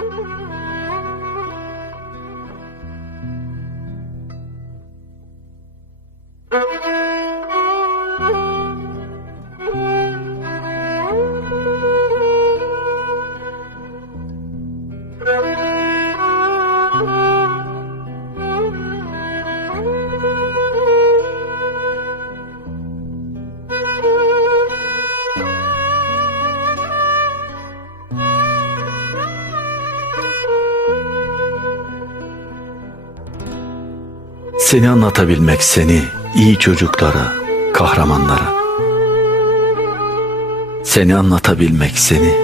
Thank you. Seni anlatabilmek seni iyi çocuklara, kahramanlara. Seni anlatabilmek seni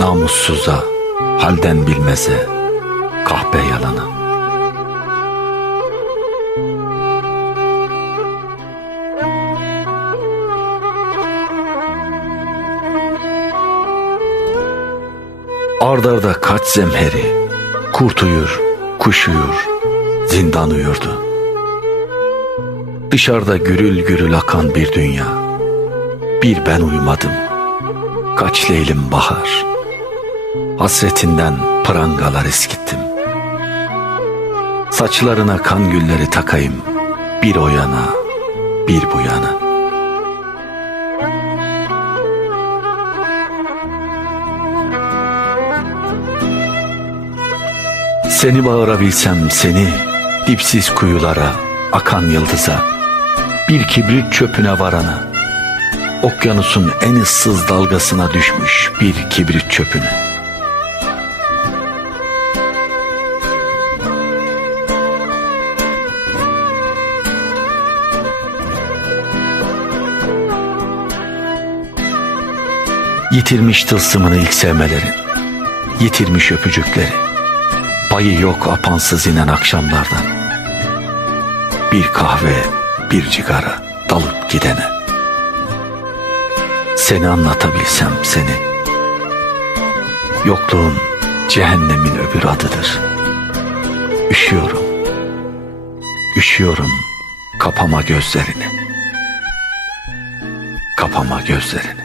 namussuza, halden bilmeze, kahpe yalana. Ardarda kaç zemheri, kurt uyur, kuş uyur, zindan uyurdu. Dışarıda gürül gürül akan bir dünya. Bir ben uyumadım. Kaç leylim bahar. Hasretinden prangalar eskittim. Saçlarına kan gülleri takayım. Bir o yana, bir bu yana. Seni bağırabilsem seni dipsiz kuyulara, akan yıldıza, bir kibrit çöpüne varana, okyanusun en ıssız dalgasına düşmüş bir kibrit çöpüne. Yitirmiş tılsımını ilk sevmelerin, yitirmiş öpücükleri, payı yok apansız inen akşamlardan. Bir kahve, bir cigara dalıp gidene. Seni anlatabilsem seni. Yokluğun cehennemin öbür adıdır. Üşüyorum. Üşüyorum. Kapama gözlerini. Kapama gözlerini.